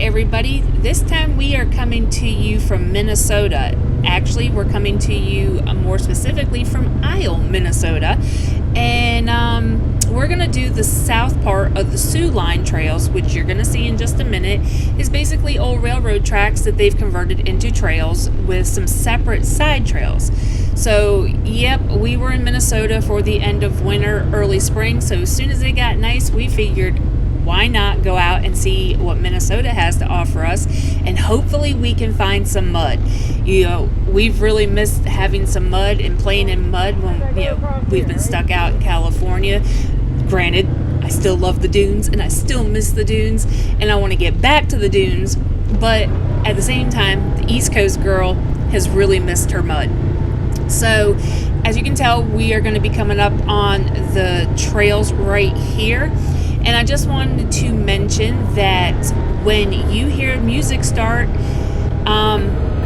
everybody. This time we are coming to you from Minnesota. Actually, we're coming to you more specifically from Isle, Minnesota. And we're going to do the south part of the Soo Line trails, which you're going to see in just a minute. Is basically old railroad tracks that they've converted into trails with some separate side trails. So, yep, we were in Minnesota for the end of winter, early spring. So as soon as it got nice, we figured, why not go out and see what Minnesota has to offer us, and hopefully we can find some mud. You know, we've really missed having some mud and playing in mud when, we've been stuck out in California. Granted, I still love the dunes and I still miss the dunes and I want to get back to the dunes, but at the same time, the East Coast girl has really missed her mud. So, as you can tell, we are going to be coming up on the trails right here. And I just wanted to mention that when you hear music start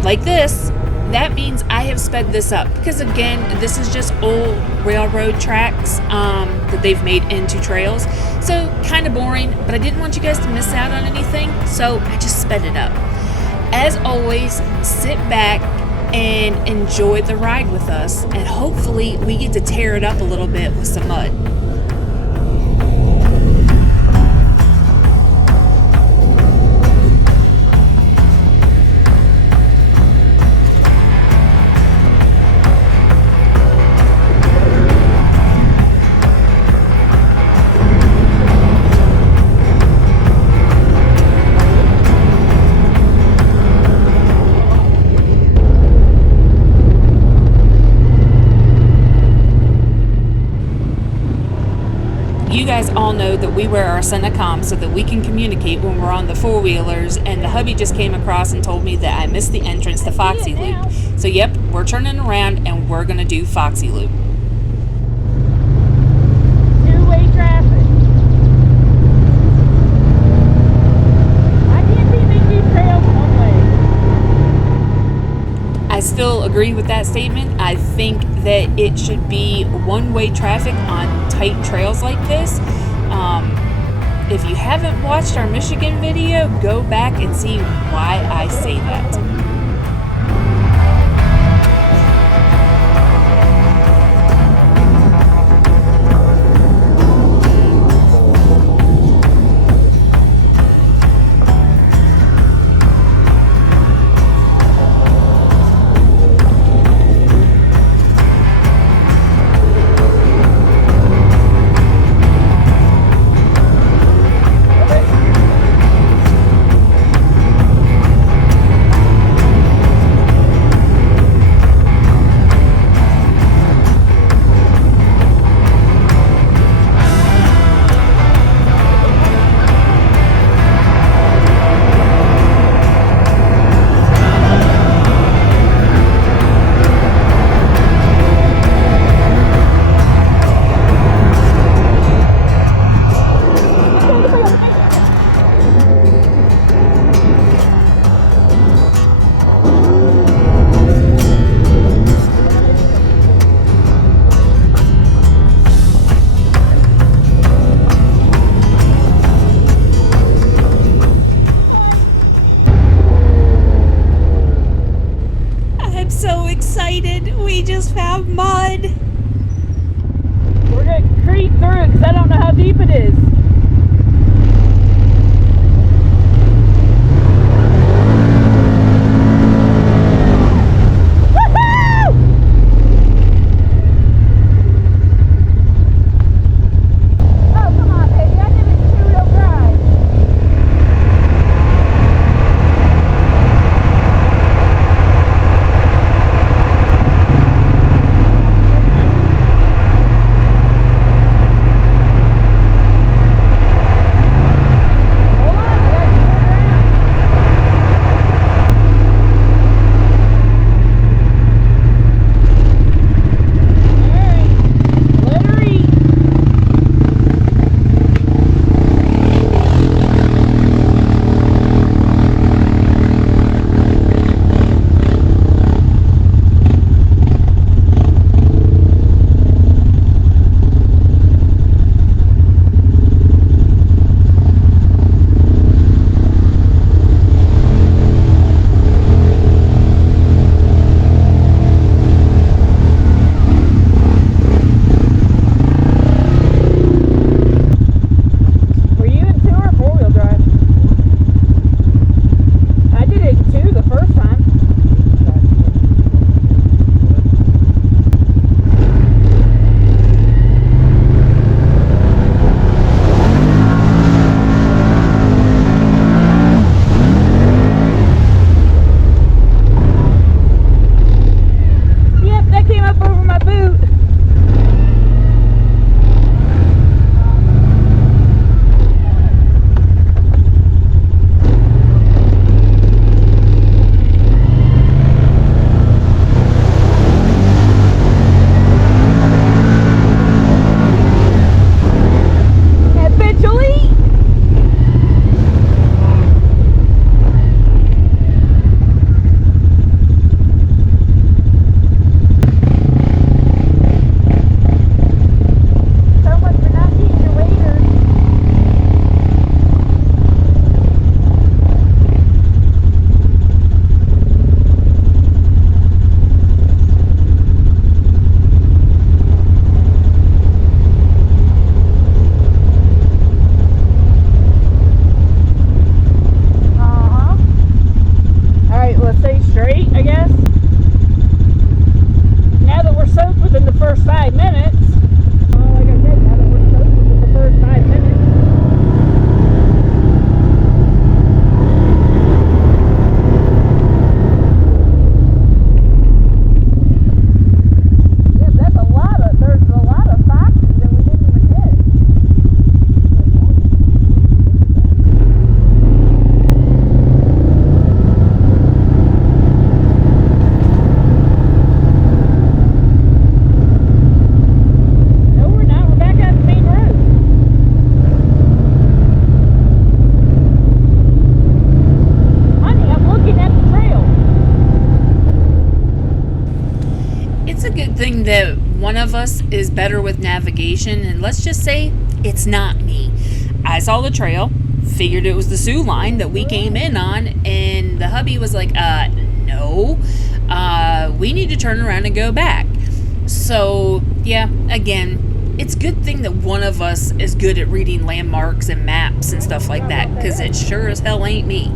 like this, that means I have sped this up. Because again, this is just old railroad tracks that they've made into trails. So kind of boring, but I didn't want you guys to miss out on anything. So I just sped it up. As always, sit back and enjoy the ride with us. And hopefully we get to tear it up a little bit with some mud. You guys all know that we wear our Senecom so that we can communicate when we're on the four-wheelers, and the hubby just came across and told me that I missed the entrance to Foxy Loop. So yep, we're turning around and we're going to do Foxy Loop. Two-way traffic. I can't see they do trails one way. I still agree with that statement. I think that it should be one-way traffic on tight trails like this. If you haven't watched our Michigan video, go back and see why I say that. We just found mud. We're going to creep through it because I don't know how deep it is. good thing that one of us is better with navigation, and let's just say it's not me. I saw the trail, figured it was the Soo Line that we came in on, and the hubby was like, no, we need to turn around and go back. So, yeah, again, it's a good thing that one of us is good at reading landmarks and maps and stuff like that, because it sure as hell ain't me.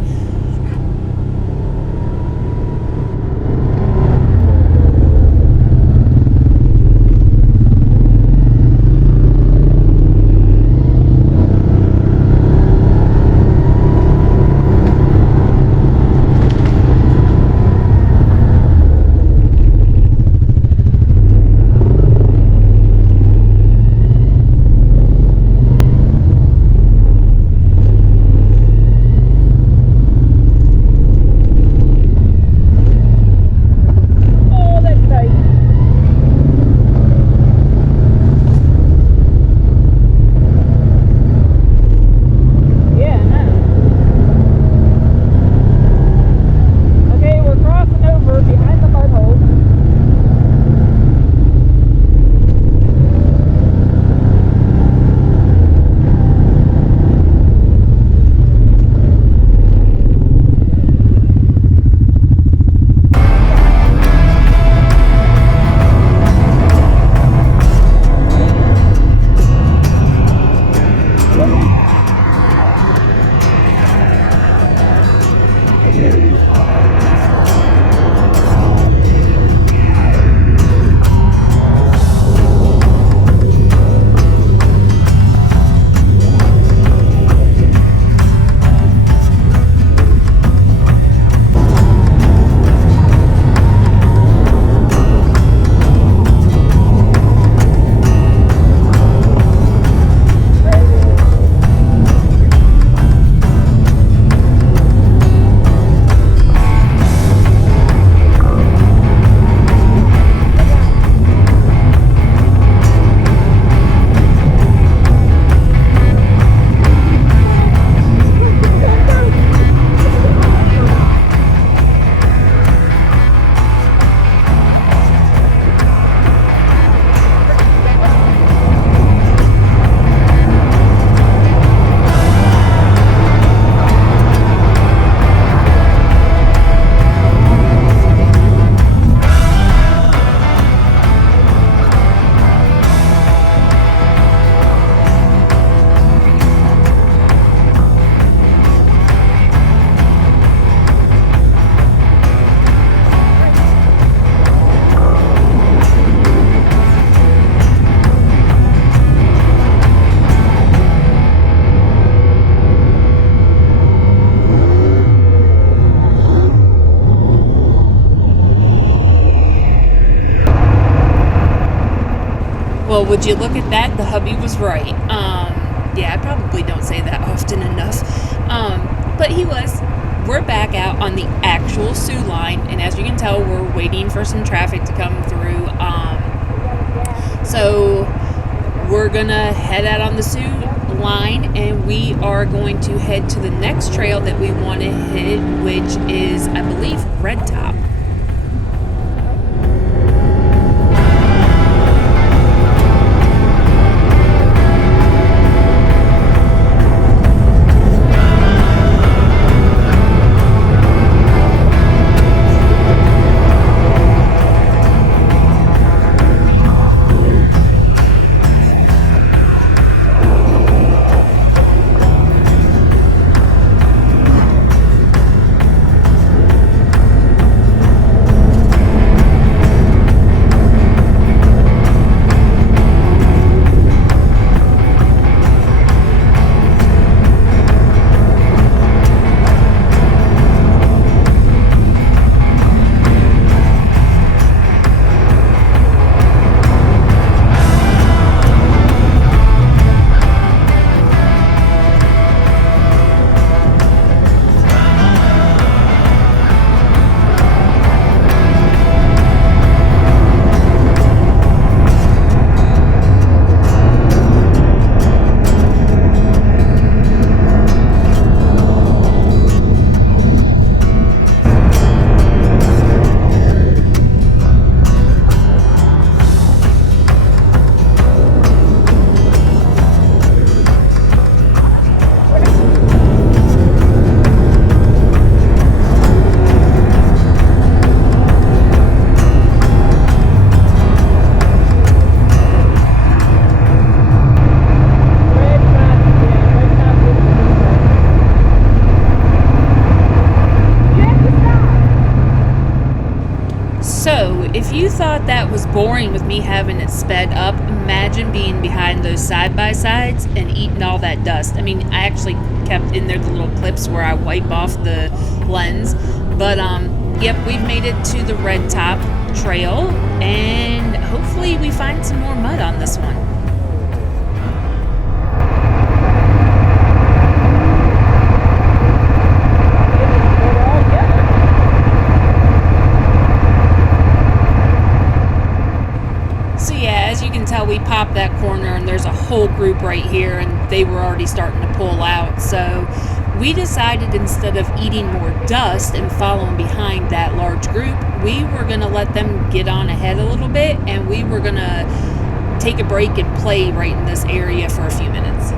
Well, would you look at that? The hubby was right. Yeah, I probably don't say that often enough. But he was. We're back out on the actual Soo Line, and as you can tell, we're waiting for some traffic to come through. So we're gonna head out on the Soo Line, and we are going to head to the next trail that we want to hit, which is, I believe, Red Top. If you thought that was boring with me having it sped up, imagine being behind those side-by-sides and eating all that dust. I mean, I actually kept in there the little clips where I wipe off the lens. But, yep, we've made it to the Red Top Trail, and hopefully we find some more mud on this one. We popped that corner and there's a whole group right here and they were already starting to pull out, so we decided instead of eating more dust and following behind that large group, we were going to let them get on ahead a little bit and we were going to take a break and play right in this area for a few minutes.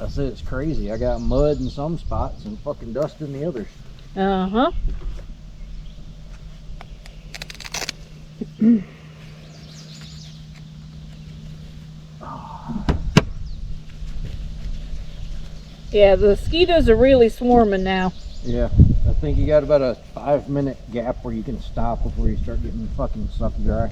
I said it's crazy. I got mud in some spots and fucking dust in the others. Uh-huh. Yeah, the mosquitoes are really swarming now. Yeah, I think you got about a 5-minute gap where you can stop before you start getting fucking sucked dry.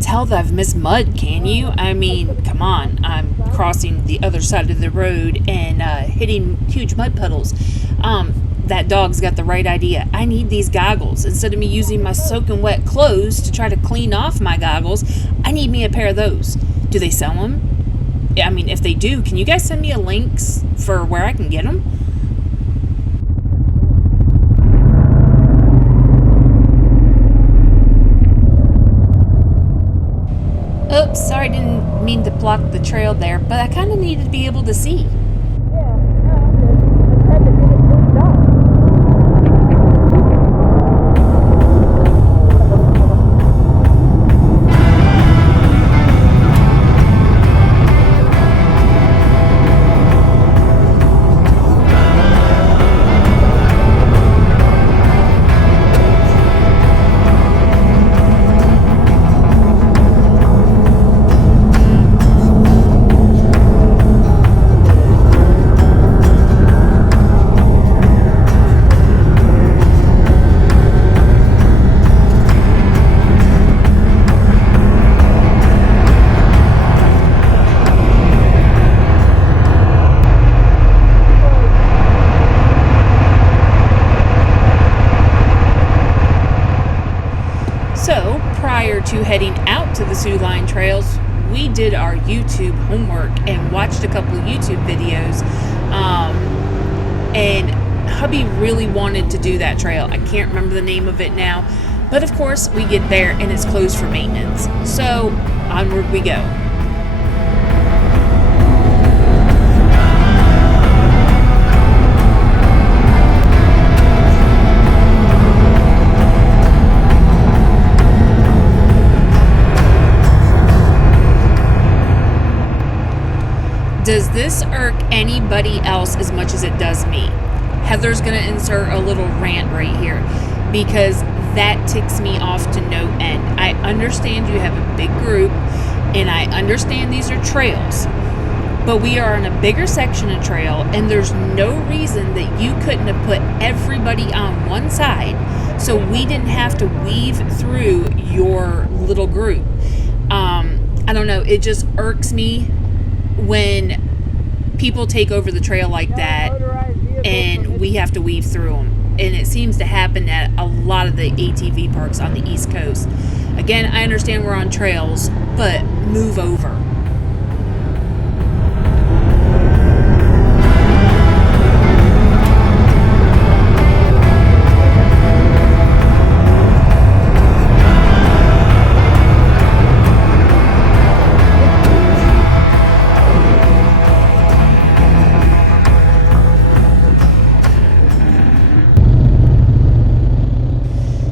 Tell that I've missed mud, can you? I mean, come on. I'm crossing the other side of the road and hitting huge mud puddles. That dog's got the right idea. I need these goggles. Instead of me using my soaking wet clothes to try to clean off my goggles, I need me a pair of those. Do they sell them? I mean, if they do, can you guys send me a link for where I can get them? Oops, sorry, didn't mean to block the trail there, but I kind of needed to be able to see. Soo Line trails, we did our YouTube homework and watched a couple of YouTube videos. And hubby really wanted to do that trail. I can't remember the name of it now. But of course, we get there and it's closed for maintenance. So, onward we go. Does this irk anybody else as much as it does me? Heather's going to insert a little rant right here because that ticks me off to no end. I understand you have a big group and I understand these are trails, but we are on a bigger section of trail and there's no reason that you couldn't have put everybody on one side so we didn't have to weave through your little group. I don't know, it just irks me when people take over the trail like that and we have to weave through them. And it seems to happen at a lot of the ATV parks on the East Coast. Again, I understand we're on trails, but move over.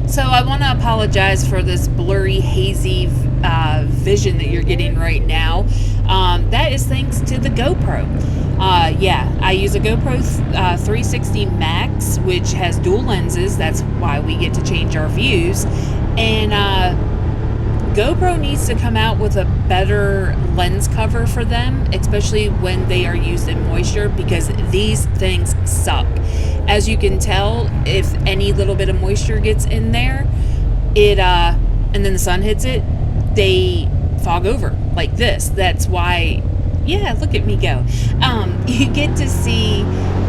So I want to apologize for this blurry, hazy vision that you're getting right now. That is thanks to the GoPro. Yeah, I use a GoPro 360 Max, which has dual lenses. That's why we get to change our views. And GoPro needs to come out with a better lens cover for them, especially when they are used in moisture, because these things suck. As you can tell, if any little bit of moisture gets in there, and then the sun hits it, they fog over like this. That's why, yeah, look at me go. You get to see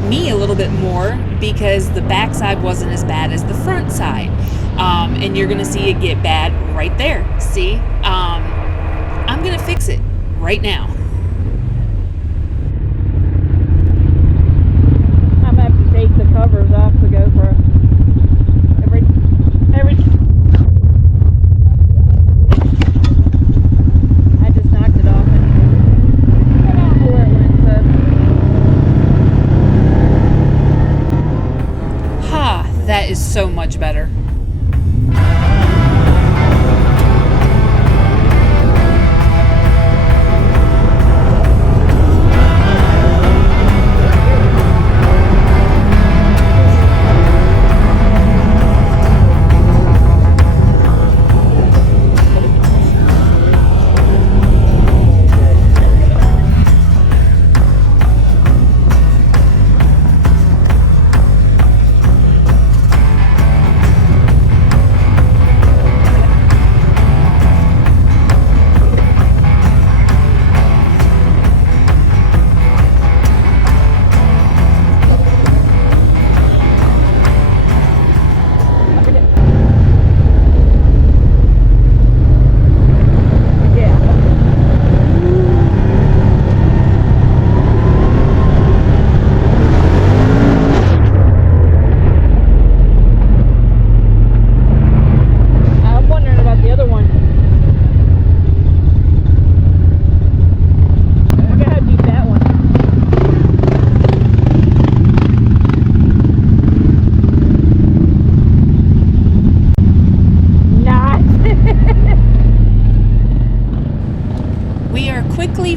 me a little bit more because the backside wasn't as bad as the front side. And you're going to see it get bad right there. See? I'm going to fix it right now. I'm going to have to take the covers off the GoPro. Every I just knocked it off and I don't know where it went, so. Ha, that is so much better.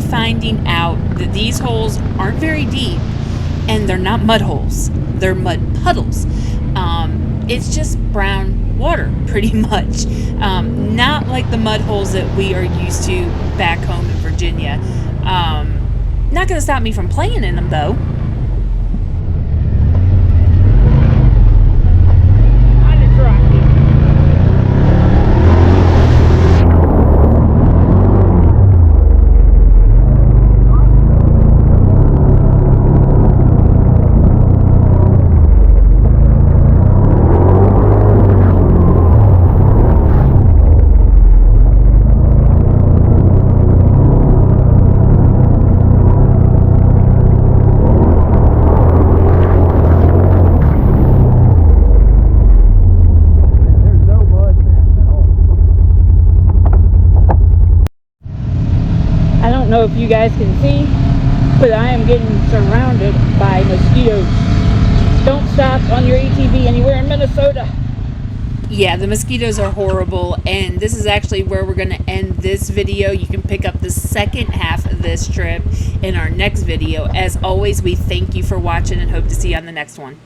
Finding out that these holes aren't very deep and they're not mud holes, they're mud puddles. It's just brown water pretty much, not like the mud holes that we are used to back home in Virginia. Not gonna stop me from playing in them though. know if you guys can see, but I am getting surrounded by mosquitoes. Don't stop on your ATV anywhere in Minnesota. Yeah, the mosquitoes are horrible, and this is actually where we're going to end this video. You can pick up the second half of this trip in our next video. As always, we thank you for watching and hope to see you on the next one.